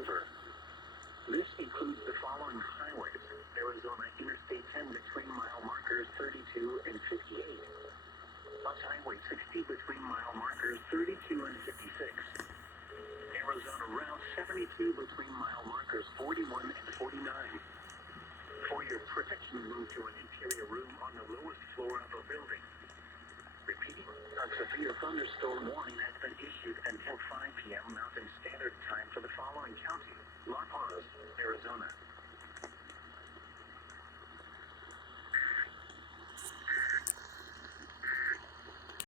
River. This includes the following highways: Arizona Interstate 10 between mile markers 32 and 58. Bus Highway 60 between mile markers 32 and 56. Arizona Route 72 between mile markers 41 and 49. For your protection, move to an interior room on the lowest floor of a building. Repeating, a severe thunderstorm warning